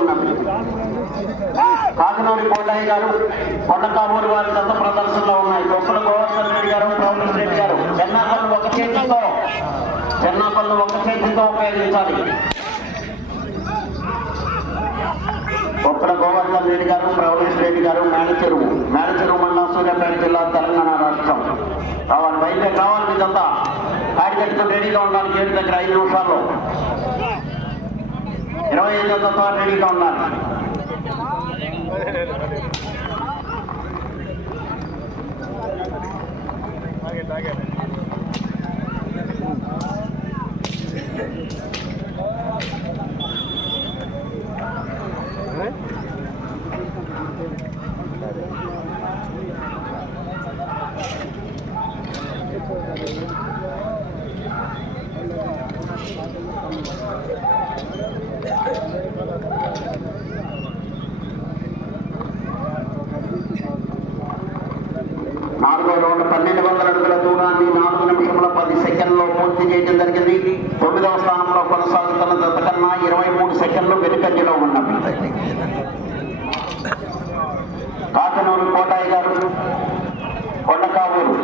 ఉన్నది. కాకినూరి కోటయ్య గారు కొండకామూరి వారి దత్త ప్రదర్శనలో ఉన్నాయి. గొప్పల గోవర్ధన్ రెడ్డి గారు, ప్రౌఢ రెడ్డి గారు. చెన్నాపల్లి ఒక చేతితో ఉపయోగించాలి. గొప్పల గోవర్ధన్ రెడ్డి గారు, ప్రౌఢేష్ రెడ్డి గారు, మేడచెరువు మండలం, సూర్యాపేట జిల్లా, తెలంగాణ రాష్ట్రం. రావాలి బయట రావాలి. మీదంతా కాడిగట్టుతో రెడీగా ఉండాలి. గేటు దగ్గర 5 నిమిషాల్లో 25 జతతో రెడీగా ఉండాలి. నాలుగో రౌండ్ 1200 అడుగుల దూరాన్ని 4 నిమిషముల 10 సెకండ్లో పూర్తి చేయడం జరిగింది. 9వ స్థానంలో కొనసాగుతున్న జత కన్నా 23 సెకండ్లు వెనుకంజలో ఉన్నవి. కాకినూరు కోటయ్య గారు, కొండకావూరు